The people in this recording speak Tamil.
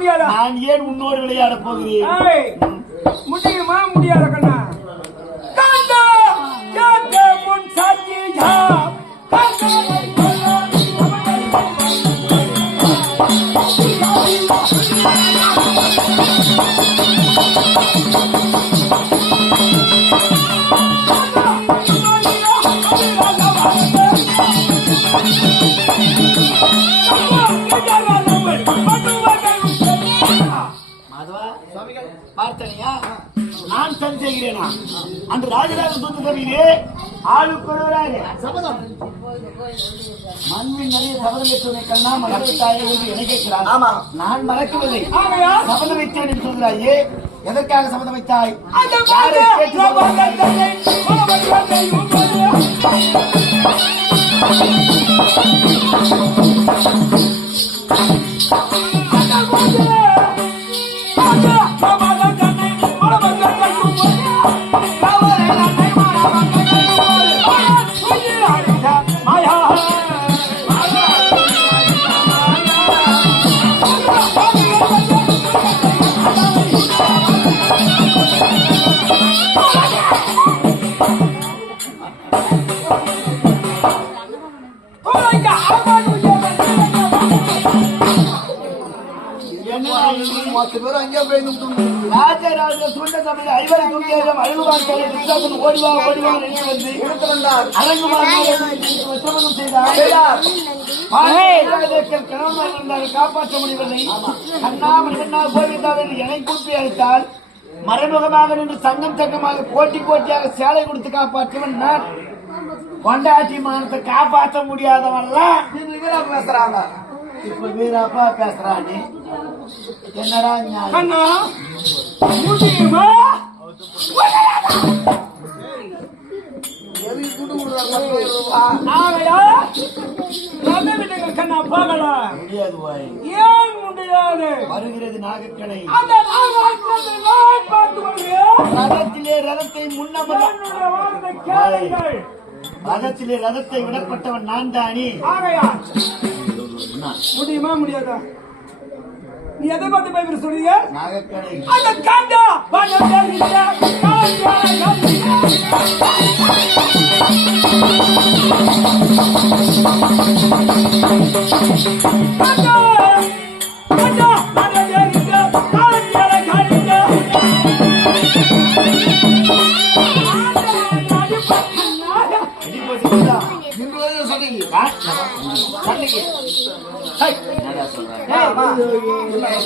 முடியாதா? நான் ஏன் உன்னோடு விளையாட போகிறேன்? முடியுமா முடியாத கண்ணா? காந்தா கேட்ட முன் சாட்சியா பார்த்தனையா? நான் சரி செய்கிறேனா? அந்த ராஜராஜ சூத்திரத்திலே ஆளுக்கு ஒருவராக சபதம் மண்ணின் நிறைய சபதம் வைத்தவனை கண்ணா மறந்துட்டாயே என்று என்னை கேட்கிறார். ஆமா, நான் மறக்கவில்லை. சபதம் வைத்தேன் என்று சொல்கிறாயே, எதற்காக சபதம் வைத்தாய்? ராஜராஜ சுண்ட சபையில் ஐவரை தூக்கியம் அழுகுவான் ஓடிவா ஓடிவா என்று வந்து அரங்குமான் செய்தார். காப்பாற்ற முடியவில்லை. கண்ணா போய்விட்டார் என்று என்னை கூப்பி அழைத்தால் மறைமுகமாக நின்று சங்கம் சங்கமாக போட்டி போட்டியாக சேலை கொடுத்து காப்பாற்றுவன் நான். கொண்டாட்டி மானத்தை காப்பாற்ற முடியாதவன்லாம் பேசுறாங்க. இப்ப வீரப்பா பேசுறானே, என்னடா முடியுமா? ஏன் முடியாது? வருகிறது நாகக்கடை. ரதத்திலே ரதத்தை ரதத்திலே ரதத்தை விடப்பட்டவன் நான் தானே. முடியுமா முடியாதா? நீ எதை பார்த்து பயப்பட சொல்றீங்க? நாகக்கடை. அந்த காண்டா சொல்றேன்.